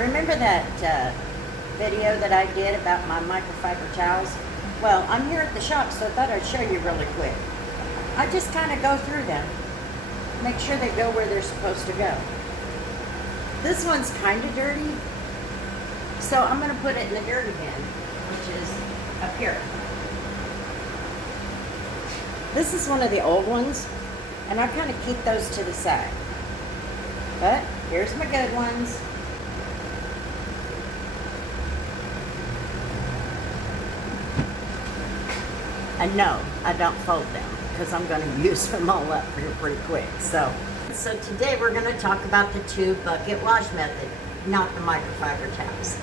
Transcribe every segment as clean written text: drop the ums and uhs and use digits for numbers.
Remember that video that I did about my microfiber towels? Well, I'm here at the shop, so I thought I'd show you really quick. I just kind of go through them, make sure they go where they're supposed to go. This one's kind of dirty, so I'm going to put it in the dirty bin, which is up here. This is one of the old ones, and I kind of keep those to the side. But here's my good ones. And no, I don't fold them because I'm going to use them all up here pretty quick. So today we're going to talk about the 2-bucket wash method, not the microfiber towels.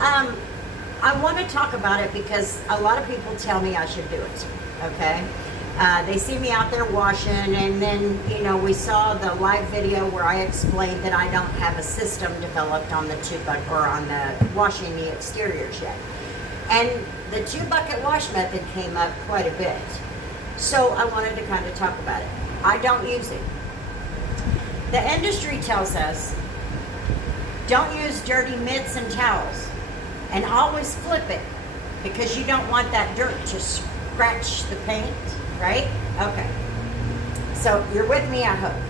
I want to talk about it because a lot of people tell me I should do it, okay? They see me out there washing, and then, you know, we saw the live video where I explained that I don't have a system developed on the 2-bucket or on the washing the exteriors yet. And the 2-bucket wash method came up quite a bit. So I wanted to kind of talk about it. I don't use it. The industry tells us don't use dirty mitts and towels, and always flip it because you don't want that dirt to scratch the paint, right? Okay. So you're with me, I hope.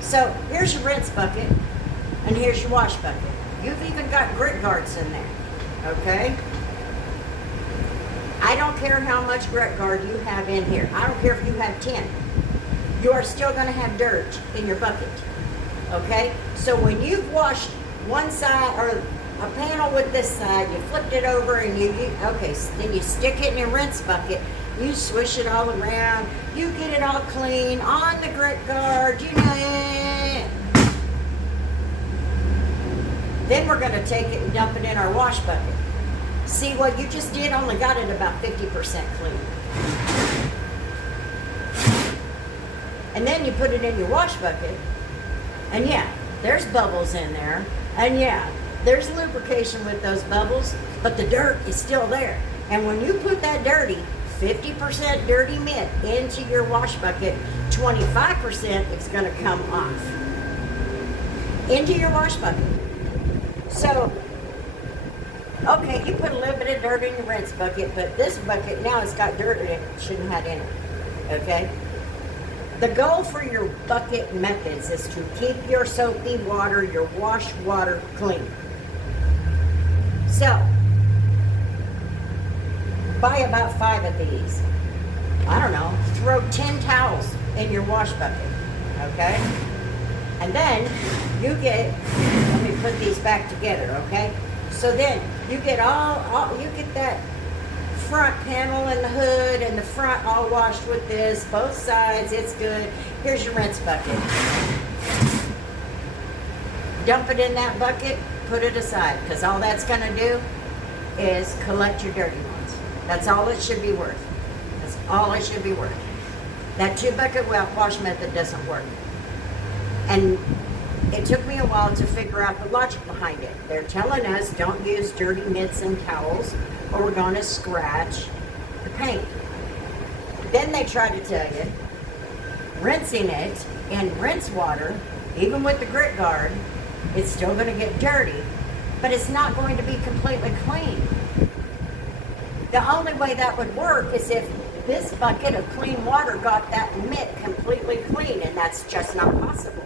So here's your rinse bucket, and here's your wash bucket. You've even got grit guards in there, okay? I don't care how much grit guard you have in here. I don't care if you have 10. You are still going to have dirt in your bucket, okay? So when you've washed one side or a panel with this side, you flipped it over and okay, so then you stick it in your rinse bucket, you swish it all around, you get it all clean on the grit guard, you know. Then we're going to take it and dump it in our wash bucket. See, what you just did only got it about 50% clean. And then you put it in your wash bucket, and yeah, there's bubbles in there, and yeah, there's lubrication with those bubbles, but the dirt is still there. And when you put that dirty, 50% dirty mitt into your wash bucket, 25% is going to come off into your wash bucket. So, okay, you put a little bit of dirt in your rinse bucket, but this bucket now it's got dirt in it it shouldn't have in it, okay? The goal for your bucket methods is to keep your soapy water, your wash water clean. So, buy about 5 of these. I don't know, throw 10 towels in your wash bucket, okay? And then you get, let me put these back together, okay? So then you get you get that front panel and the hood and the front all washed with this, both sides, it's good. Here's your rinse bucket. Dump it in that bucket, put it aside, because all that's gonna do is collect your dirty ones. That's all it should be worth. That's all it should be worth. That 2-bucket wash method doesn't work. And it took me a while to figure out the logic behind it. They're telling us don't use dirty mitts and towels or we're going to scratch the paint. Then they try to tell you rinsing it in rinse water, even with the grit guard, it's still going to get dirty, but it's not going to be completely clean. The only way that would work is if this bucket of clean water got that mitt completely clean, and that's just not possible.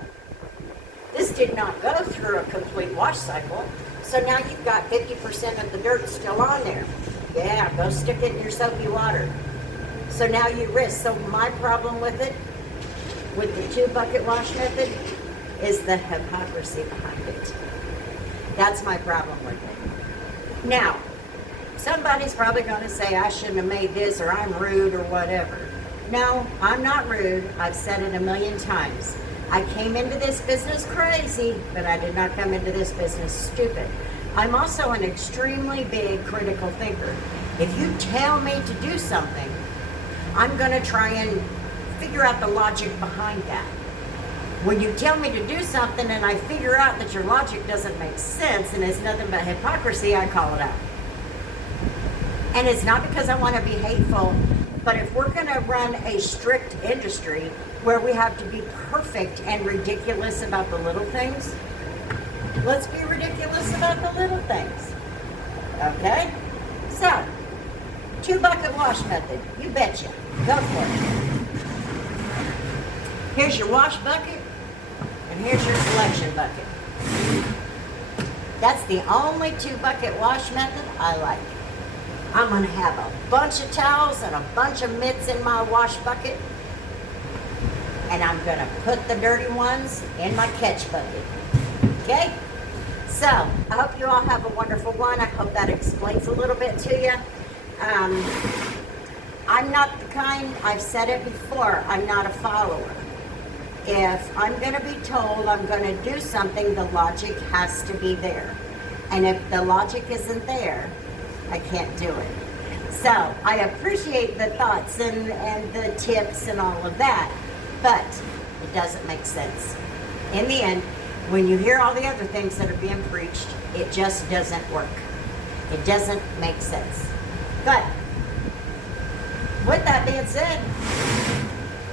This did not go through a complete wash cycle, so now you've got 50% of the dirt still on there. Yeah, go stick it in your soapy water. So now you risk. So my problem with it, with the 2-bucket wash method, is the hypocrisy behind it. That's my problem with it. Now, somebody's probably going to say I shouldn't have made this, or I'm rude, or whatever. No, I'm not rude. I've said it a million times. I came into this business crazy, but I did not come into this business stupid. I'm also an extremely big critical thinker. If you tell me to do something, I'm going to try and figure out the logic behind that. When you tell me to do something and I figure out that your logic doesn't make sense and it's nothing but hypocrisy, I call it out. And it's not because I want to be hateful, but if we're going to run a strict industry where we have to be perfect and ridiculous about the little things, Let's be ridiculous about the little things. Okay? So, 2-bucket wash method. You betcha. Go for it. Here's your wash bucket, and here's your selection bucket. That's the only 2-bucket wash method I like. I'm gonna have a bunch of towels and a bunch of mitts in my wash bucket, and I'm gonna put the dirty ones in my catch bucket. Okay? So, I hope you all have a wonderful one. I hope that explains a little bit to you. I'm not the kind, I've said it before, I'm not a follower. If I'm going to be told I'm going to do something, the logic has to be there. And if the logic isn't there, I can't do it. So, I appreciate the thoughts and the tips and all of that, but it doesn't make sense. In the end, when you hear all the other things that are being preached, it just doesn't work. It doesn't make sense. But with that being said,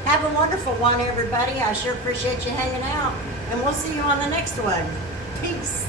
have a wonderful one, everybody. I sure appreciate you hanging out, and we'll see you on the next one. Peace.